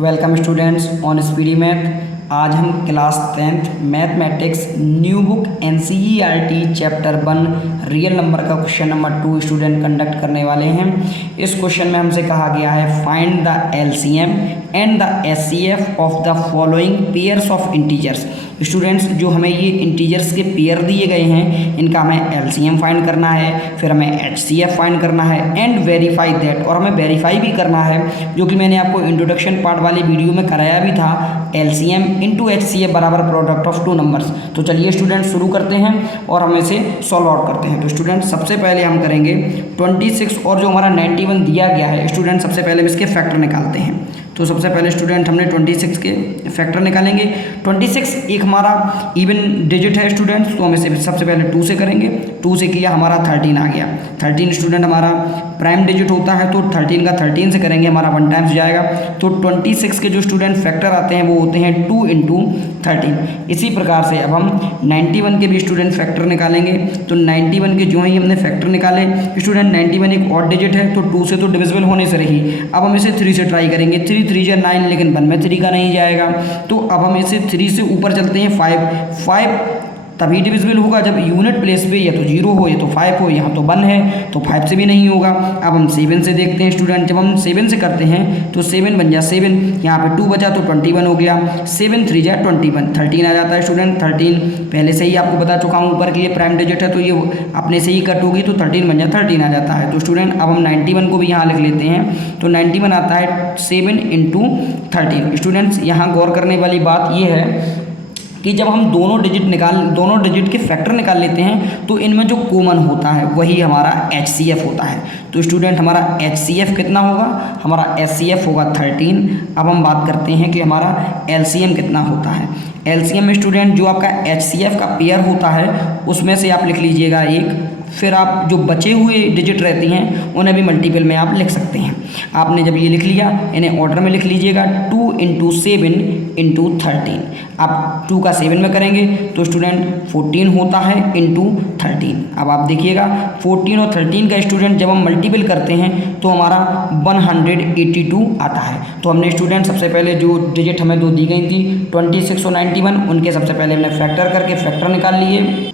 Welcome students on speedy math. आज हम class 10th mathematics new book NCERT chapter 1 real number का question number 2 student conduct करने वाले हैं। इस क्वेश्चन में हमसे कहा गया है find the LCM and the HCF of the following pairs of integers. Students जो हमें ये इंटीजर्स के पेयर दिए गए हैं इनका हमें LCM फाइंड करना है, फिर हमें HCF फाइंड करना है एंड वेरीफाई दैट, और हमें वेरीफाई भी करना है जो कि मैंने आपको इंट्रोडक्शन पार्ट वाली वीडियो में कराया भी था। LCM इंटू HCF बराबर प्रोडक्ट ऑफ टू नंबर्स। तो चलिए स्टूडेंट शुरू करते हैं और हम इसे सॉल्व आउट करते हैं। तो स्टूडेंट सबसे पहले हम करेंगे 26 और जो हमारा 91 दिया गया है स्टूडेंट सबसे पहले हम इसके फैक्टर निकालते हैं। तो सबसे पहले स्टूडेंट हमने 26 के फैक्टर निकालेंगे। 26 एक हमारा इवन डिजिट है स्टूडेंट्स, तो हम इसे सबसे पहले 2 से करेंगे। 2 से किया हमारा 13 आ गया। 13 स्टूडेंट हमारा प्राइम डिजिट होता है, तो 13 का 13 से करेंगे हमारा 1 टाइम्स जाएगा। तो 26 के जो स्टूडेंट फैक्टर आते हैं वो होते हैं 2 इंटू 13। इसी प्रकार से अब हम 91 के भी स्टूडेंट फैक्टर निकालेंगे। तो 91 के जो ही हमने फैक्टर निकाले स्टूडेंट 91 एक ऑड डिजिट है, तो 2 से तो डिविजिबल होने से रही। अब हम इसे 3 से ट्राई करेंगे। 3 3 जा 9, लेकिन 1 में 3 का नहीं जाएगा। तो अब हम इसे 3 से ऊपर चलते हैं 5 तभी डिविजिबल होगा जब यूनिट प्लेस पे या तो 0 हो या तो 5 हो, यहाँ तो 1 है तो 5 से भी नहीं होगा। अब हम 7 से देखते हैं स्टूडेंट। जब हम 7 से करते हैं तो 7 बन जा 7, यहाँ पे 2 बचा तो 21 हो गया। 7 3 जा 21, 13 आ जाता है स्टूडेंट। 13 पहले से ही आपको बता चुका हूँ ऊपर के लिए प्राइम डिजिट है तो ये अपने से ही कट होगी, तो 13 बन जा 13 आ जाता है। तो स्टूडेंट अब हम 91 को भी यहाँ लिख लेते हैं। तो 91 आता है 7 इंटू 13। स्टूडेंट्स यहाँ गौर करने वाली बात ये है कि जब हम दोनों डिजिट के फैक्टर निकाल लेते हैं तो इनमें जो कॉमन होता है वही हमारा HCF होता है। तो स्टूडेंट हमारा HCF कितना होगा, हमारा HCF होगा 13। अब हम बात करते हैं कि हमारा LCM कितना होता है। LCM में स्टूडेंट जो आपका HCF का पेयर होता है उसमें से आप लिख लीजिएगा 1, फिर आप जो बचे हुए डिजिट रहती हैं उन्हें भी मल्टीपल में आप लिख सकते हैं। आपने जब ये लिख लिया इन्हें ऑर्डर में लिख लीजिएगा 2 इंटू 7 इंटू 13। आप 2 का 7 में करेंगे तो स्टूडेंट 14 होता है इंटू 13। अब आप देखिएगा 14 और 13 का स्टूडेंट जब हम मल्टीपल करते हैं तो हमारा 182 आता है। तो हमने स्टूडेंट सबसे पहले जो डिजिट हमें दो दी गई थी 26 और 91 उनके सबसे पहले हमने फैक्टर करके फैक्टर निकाल लिए।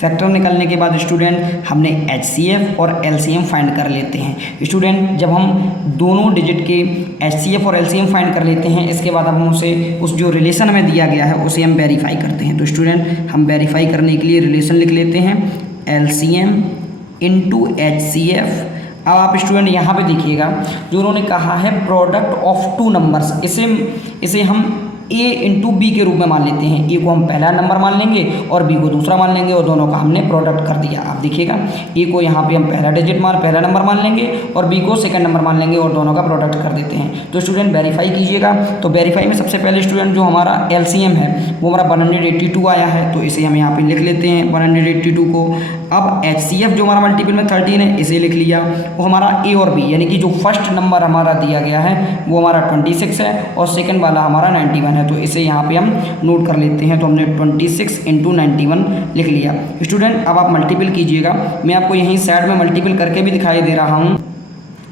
फैक्टर निकालने के बाद स्टूडेंट हमने HCF और LCM फाइंड कर लेते हैं। स्टूडेंट जब हम दोनों डिजिट के HCF और LCM फाइंड कर लेते हैं इसके बाद हम उसे उस जो रिलेशन हमें दिया गया है उसे हम वेरीफाई करते हैं। तो स्टूडेंट हम वेरीफाई करने के लिए रिलेशन लिख लेते हैं LCM इंटू HCF। अब आप स्टूडेंट यहाँ पे देखिएगा जो उन्होंने कहा है प्रोडक्ट ऑफ टू नंबर्स, इसे हम A इंटू बी के रूप में मान लेते हैं। A को हम पहला नंबर मान लेंगे और B को दूसरा मान लेंगे और दोनों का हमने प्रोडक्ट कर दिया। आप देखिएगा A को यहाँ पे हम पहला नंबर मान लेंगे और B को सेकंड नंबर मान लेंगे और दोनों का प्रोडक्ट कर देते हैं। तो स्टूडेंट वेरीफाई कीजिएगा। तो वेरीफाई में सबसे पहले स्टूडेंट जो हमारा LCM है वो हमारा 182 आया है, तो इसे हम यहाँ पे लिख लेते हैं 182 को। अब HCF जो हमारा मल्टीपल में 13 है इसे लिख लिया। वो हमारा A और B यानी कि जो फर्स्ट नंबर हमारा दिया गया है वो हमारा 26 है और सेकंड वाला हमारा 91 है, तो इसे यहाँ पे हम नोट कर लेते हैं। तो हमने 26 इंटू 91 लिख लिया। स्टूडेंट अब आप मल्टीपल कीजिएगा। मैं आपको यहीं साइड में मल्टीपल करके भी दिखाई दे रहा हूँ।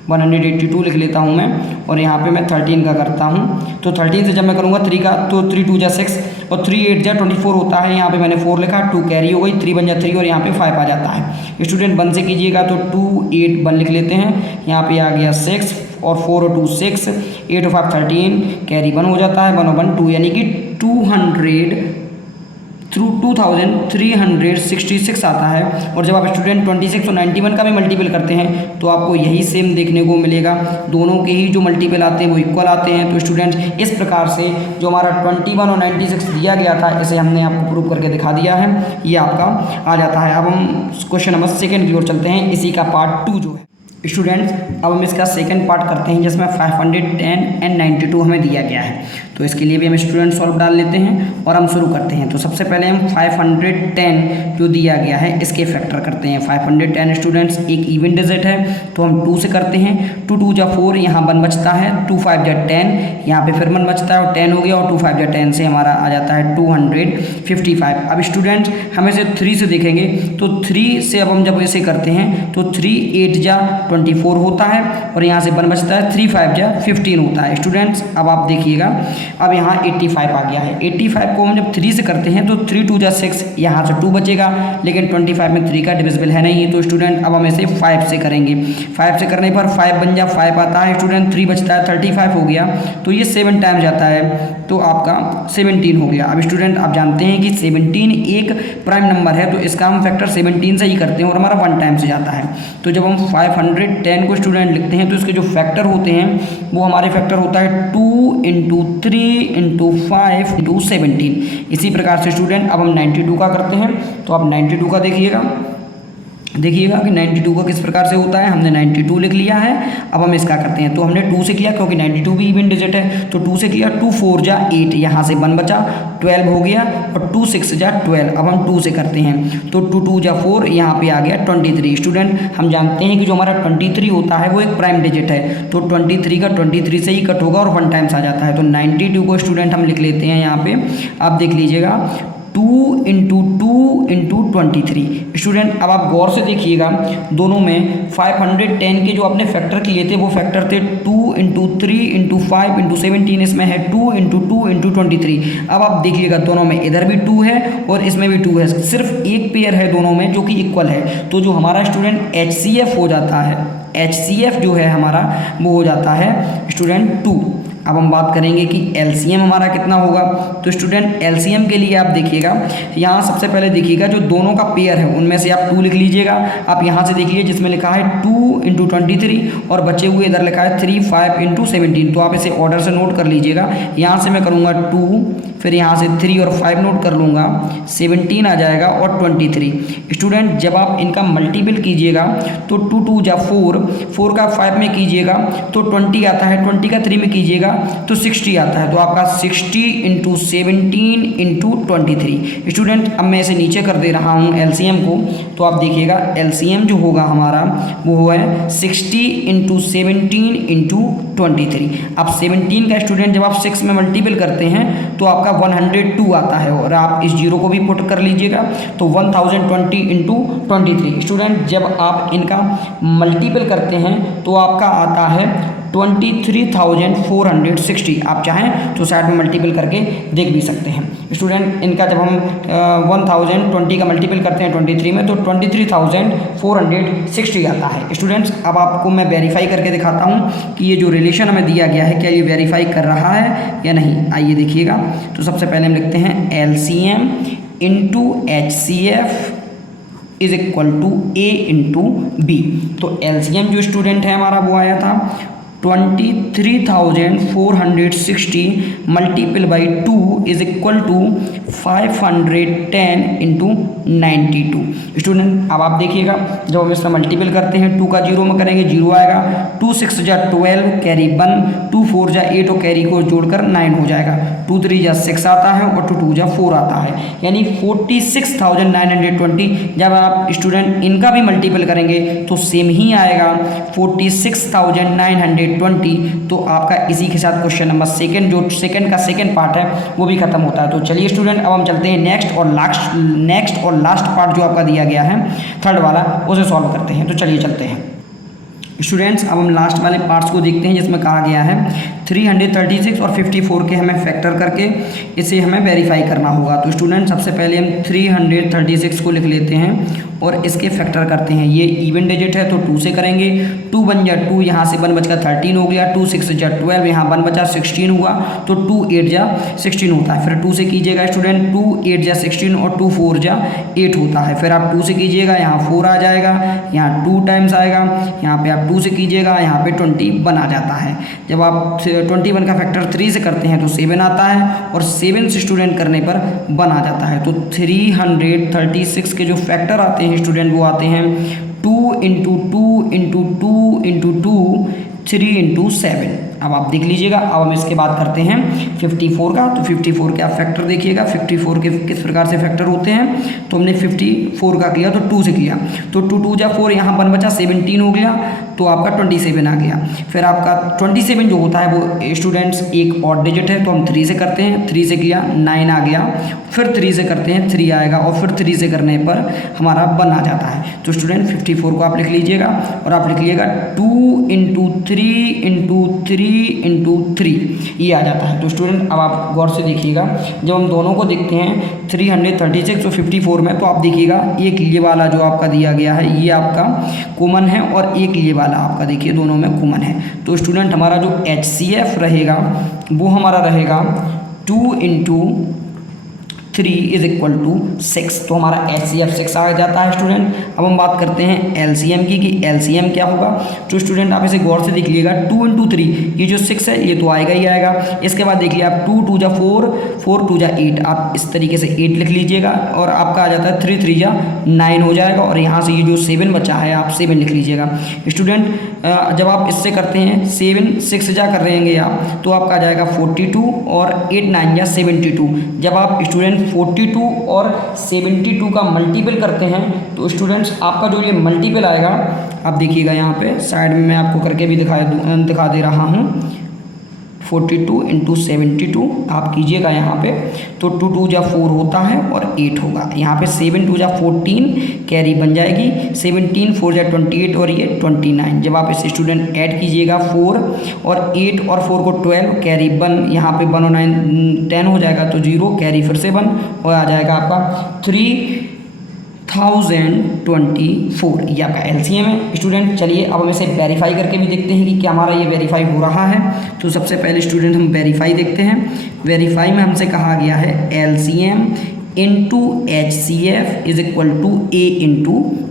182 लिख लेता हूँ मैं और यहाँ पे मैं 13 का करता हूँ। तो 13 से जब मैं करूँगा 3 का तो 3 2 जा 6 और 3 8 जा 24 होता है। यहाँ पे मैंने 4 लिखा, 2 कैरी हो गई, 3 बन जा 3 और यहाँ पे 5 आ जाता है। स्टूडेंट 1 से कीजिएगा तो 2 8 1 लिख लेते हैं। यहाँ पे आ गया 6 और 4 और 2 6, 8 और 5 13, कैरी 1 हो जाता है, 1 और 1 2 यानी कि 2366 आता है। और जब आप स्टूडेंट 26 और 91 का भी मल्टीपल करते हैं तो आपको यही सेम देखने को मिलेगा। दोनों के ही जो मल्टीपल आते हैं वो इक्वल आते हैं। तो स्टूडेंट इस प्रकार से जो हमारा 21 और 96 दिया गया था इसे हमने आपको प्रूव करके दिखा दिया है, ये आपका आ जाता है। अब हम क्वेश्चन नंबर 2 की ओर चलते हैं। इसी का पार्ट 2 जो है स्टूडेंट्स अब हम इसका सेकंड पार्ट करते हैं जिसमें 510 एंड 92 हमें दिया गया है। तो इसके लिए भी हम स्टूडेंट सॉल्व डाल लेते हैं और हम शुरू करते हैं। तो सबसे पहले हम 510 जो दिया गया है इसके फैक्टर करते हैं। 510 स्टूडेंट्स एक इवन डिजिट है तो हम 2 से करते हैं। 2 2 जा 4, यहाँ 1 बचता है, 2 5 जा 10, यहाँ पे फिर 1 बचता है और 10 हो गया, और 2 5 जा 10 से हमारा आ जाता है 255। अब स्टूडेंट्स हम इसे 3 से देखेंगे तो 3 से अब हम जब इसे करते हैं तो 3 8 जा 24 होता है और यहाँ से 1 बचता है, 3 5 जा 15 होता है। स्टूडेंट्स अब आप देखिएगा, अब यहाँ 85 आ गया है। 85 को हम जब 3 से करते हैं तो 3 2 जा 6, यहाँ से 2 बचेगा, लेकिन 25 में 3 का डिविजिबल है नहीं, तो स्टूडेंट अब हम इसे 5 से करेंगे। 5 से करने पर 5 बन जा 5 आता है स्टूडेंट, 3 बचता है, 35 हो गया, तो ये 7 टाइम्स जाता है, तो आपका 17 हो गया। अब स्टूडेंट आप जानते हैं कि 17 एक प्राइम नंबर है, तो इसका हम फैक्टर 17 से ही करते हैं और हमारा 1 टाइम से जाता है। तो जब हम 510 को स्टूडेंट लिखते हैं तो इसके जो फैक्टर होते हैं वो हमारे फैक्टर होता है 2 इंटू 3 इंटू 5 इंटू 17। इसी प्रकार से स्टूडेंट अब हम 92 का करते हैं। तो आप 92 का देखिएगा कि 92 का किस प्रकार से होता है। हमने 92 लिख लिया है, अब हम इसका करते हैं। तो हमने 2 से किया क्योंकि 92 भी इवन डिजिट है, तो 2 से किया, 2 4 जा 8, यहाँ से 1 बचा, 12 हो गया, और 2 6 जा 12। अब हम 2 से करते हैं तो 2 2 जा 4, यहाँ पे आ गया 23। स्टूडेंट हम जानते हैं कि जो हमारा 23 होता है वो एक प्राइम डिजिट है, तो 23 का 23 से ही कट होगा और 1 टाइम्स आ जाता है। तो 92 को स्टूडेंट हम लिख लेते हैं यहाँ पे। आप देख लीजिएगा 2 इंटू 2 इंटू 23। स्टूडेंट अब आप गौर से देखिएगा, दोनों में 510 के जो आपने फैक्टर किए थे वो फैक्टर थे 2 इंटू 3 इंटू 5 इंटू 17, इसमें है 2 इंटू 2 इंटू 23। अब आप देखिएगा दोनों में इधर भी 2 है और इसमें भी 2 है, सिर्फ एक पेयर है दोनों में जो कि इक्वल है, तो जो हमारा स्टूडेंट HCF हो जाता है, HCF जो है हमारा वो हो जाता है स्टूडेंट 2। अब हम बात करेंगे कि LCM हमारा कितना होगा। तो स्टूडेंट LCM के लिए आप देखिएगा, यहाँ सबसे पहले देखिएगा जो दोनों का पेयर है उनमें से आप 2 लिख लीजिएगा। आप यहाँ से देखिए जिसमें लिखा है 2 इंटू 23 और बचे हुए इधर लिखा है 3 5 इंटू 17, तो आप इसे ऑर्डर से नोट कर लीजिएगा। यहाँ से मैं करूँगा 2, फिर यहाँ से 3 और 5 नोट कर लूँगा, 17 आ जाएगा और 23। स्टूडेंट जब आप इनका मल्टीपल कीजिएगा तो 2 2 जा 4, 4 का 5 में कीजिएगा तो 20 आता है, 20 का 3 में कीजिएगा तो 60 आता है, तो आपका 60 इंटू 17 इंटू 23। स्टूडेंट अब मैं इसे नीचे कर दे रहा हूँ LCM को, तो आप देखिएगा LCM जो होगा हमारा वो है 60 इंटू 17 इंटू 23। अब 17 का स्टूडेंट जब आप 6 में मल्टीपल करते हैं तो आपका 102 आता है, और आप इस जीरो को भी पुट कर लीजिएगा तो 1020 इंटू 23। स्टूडेंट जब आप इनका मल्टीपल करते हैं तो आपका आता है 23,460। आप चाहें तो साइड में मल्टीपल करके देख भी सकते हैं। स्टूडेंट इनका जब हम 1020 का मल्टीपल करते हैं 23 में तो 23,460 आता है। स्टूडेंट्स अब आपको मैं वेरीफाई करके दिखाता हूँ कि ये जो रिलेशन हमें दिया गया है क्या ये वेरीफाई कर रहा है या नहीं। आइए देखिएगा, तो सबसे पहले हम लिखते हैं LCM into HCF is equal to A into B। तो LCM जो स्टूडेंट है हमारा वो आया था 23,460 multiple by 2 is equal to 510 into 92। Student अब आप देखिएगा जब हम इसका मल्टीपल करते हैं 2 का 0 में करेंगे 0 आएगा, 2 6 जा 12 कैरी 1, 2 4 जा 8 और कैरी को जोड़कर 9 हो जाएगा, 2 3 जा 6 आता है और 2 2 जा 4 आता है, यानी 46,920। जब आप स्टूडेंट इनका भी मल्टीपल करेंगे तो सेम ही आएगा 46,920। तो आपका इसी के साथ क्वेश्चन नंबर सेकंड जो सेकंड का सेकंड पार्ट है वो भी खत्म होता है। तो चलिए स्टूडेंट अब हम चलते हैं नेक्स्ट और लास्ट पार्ट जो आपका दिया गया है थर्ड वाला, उसे सॉल्व करते हैं। तो चलिए चलते हैं स्टूडेंट्स, अब हम लास्ट वाले पार्ट्स को देखते हैं जिसमें कहा गया है 336 और 54 के हमें फैक्टर करके इसे हमें वेरीफाई करना होगा। तो स्टूडेंट सबसे पहले हम 336 को लिख लेते हैं और इसके फैक्टर करते हैं। ये इवन डिजिट है तो 2 से करेंगे, 2 बन जा 2, यहाँ से 1 बचकर 13 हो गया, 2 6 जा 12, यहाँ 1 बचा 16 हुआ, तो 2 8 जा 16 होता है। फिर 2 से कीजिएगा स्टूडेंट, 2 8 जा 16 और 2 4 जा 8 होता है। फिर आप 2 से कीजिएगा, यहाँ 4 आ जाएगा, यहाँ 2 टाइम्स आएगा, यहाँ पे आप 2 से कीजिएगा, यहाँ पे 21 आ जाता है। जब आप 21 का फैक्टर 3 से करते हैं तो 7 आता है और 7 से स्टूडेंट करने पर 1 आ जाता है। तो 336 के जो फैक्टर आते हैं स्टूडेंट वो आते हैं 2 इंटू 2 इंटू 2 इंटू 2, 3 इंटू 7। अब आप देख लीजिएगा। अब हम इसके बात करते हैं 54 का। तो 54 के आप फैक्टर देखिएगा, 54 के किस प्रकार से फैक्टर होते हैं। तो हमने 54 का किया तो 2 से किया, तो 2 2 जा 4, यहाँ 1 बचा 17 हो गया, तो आपका 27 आ गया। फिर आपका 27 जो होता है वो स्टूडेंट्स एक ऑड डिजिट है, तो हम 3 से करते हैं, 3 से किया 9 आ गया, फिर 3 से करते हैं 3 आएगा, और फिर 3 से करने पर हमारा 1 आ जाता है। तो स्टूडेंट 54 को आप लिख लीजिएगा, और आप लिख लीजिएगा 2 × 3 × 3 × 3, ये आ जाता है। तो स्टूडेंट अब आप गौर से देखिएगा, जब हम दोनों को देखते हैं 336 और 54 में, तो आप देखिएगा एक ये वाला जो आपका दिया गया है ये आपका कॉमन है, और एक ये वाला आपका देखिए दोनों में कॉमन है। तो स्टूडेंट हमारा जो HCF रहेगा वो हमारा रहेगा 2 × 3 = 6, तो हमारा HCF 6 आ जाता है स्टूडेंट। अब हम बात करते हैं LCM की, कि LCM क्या होगा। तो स्टूडेंट आप इसे गौर से देख लीजिएगा, 2 × 3 ये जो 6 है ये तो आएगा ही आएगा। इसके बाद देखिए आप 2 2 जा 4, 4 2 जा 8, आप इस तरीके से 8 लिख लीजिएगा, और आपका आ जाता है 3 3 जा 9 हो जाएगा, और यहाँ से ये जो 7 बचा है आप 7 लिख लीजिएगा। स्टूडेंट जब आप इससे करते हैं 7 6 जा कर रहेंगे आप, तो आपका आ जाएगा 42, और 8 9 जा 72। जब आप स्टूडेंट 42 और 72 का मल्टीपल करते हैं, तो स्टूडेंट्स आपका जो ये मल्टीपल आएगा, आप देखिएगा यहाँ पे साइड में मैं आपको करके भी दिखा दे रहा हूँ। 42 × 72 आप कीजिएगा यहाँ पे, तो 2 2 जा 4 होता है, और 8 होगा। यहाँ पे 7 2 जा 14 कैरी बन जाएगी, 17 4 जा 28, और ये 29। जब आप इस स्टूडेंट ऐड कीजिएगा 4 और 8 और 4 को 12 कैरी 1, यहाँ पे 1 और 9 10 हो जाएगा, तो 0 कैरी फिर से 1, और आ जाएगा आपका 3024, ये आपका LCM है स्टूडेंट। चलिए अब हम इसे वेरीफाई करके भी देखते हैं कि क्या हमारा ये वेरीफाई हो रहा है। तो सबसे पहले स्टूडेंट हम वेरीफाई देखते हैं। वेरीफाई में हमसे कहा गया है LCM × HCF = A ×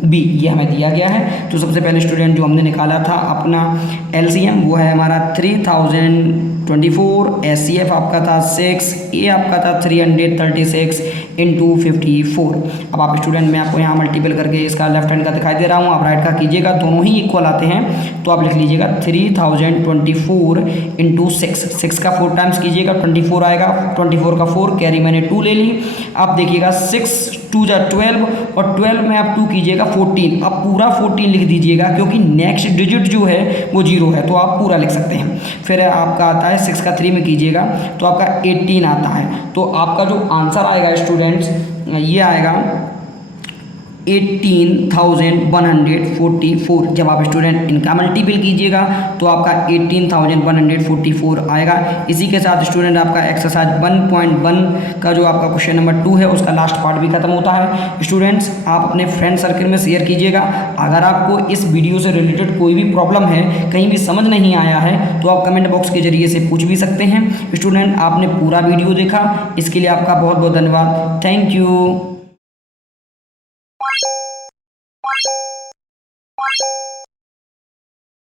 B, ये हमें दिया गया है। तो सबसे पहले स्टूडेंट जो हमने निकाला था अपना LCM वो है हमारा 3024, HCF आपका था 6, A आपका था 336 × 54। अब आप स्टूडेंट मैं आपको यहाँ मल्टीपल करके इसका लेफ्ट हैंड का दिखाई दे रहा हूँ, आप राइट का कीजिएगा, दोनों ही इक्वल आते हैं। तो आप लिख लीजिएगा 3024 × 6 का 4 टाइम्स कीजिएगा, 24 आएगा, 24 का 4 कैरी मैंने 2 ले ली। आप देखिएगा 6 2 जा 12, और 12 में आप 2 कीजिएगा 14, अब पूरा 14 लिख दीजिएगा, क्योंकि नेक्स्ट डिजिट जो है वो 0 है, तो आप पूरा लिख सकते हैं। फिर आपका आता है 6 का 3 में कीजिएगा, तो आपका 18 आता है। तो आपका जो आंसर आएगा स्टूडेंट्स ये आएगा 18,144। जब आप स्टूडेंट इनका मल्टीपल कीजिएगा तो आपका 18,144 आएगा। इसी के साथ स्टूडेंट आपका एक्सरसाइज 1.1 का जो आपका क्वेश्चन नंबर 2 है उसका लास्ट पार्ट भी खत्म होता है। स्टूडेंट्स आप अपने फ्रेंड सर्कल में शेयर कीजिएगा। अगर आपको इस वीडियो से रिलेटेड कोई भी प्रॉब्लम है, कहीं भी समझ नहीं आया है, तो आप कमेंट बॉक्स के जरिए से पूछ भी सकते हैं। स्टूडेंट आपने पूरा वीडियो देखा, इसके लिए आपका बहुत बहुत धन्यवाद। Thank you.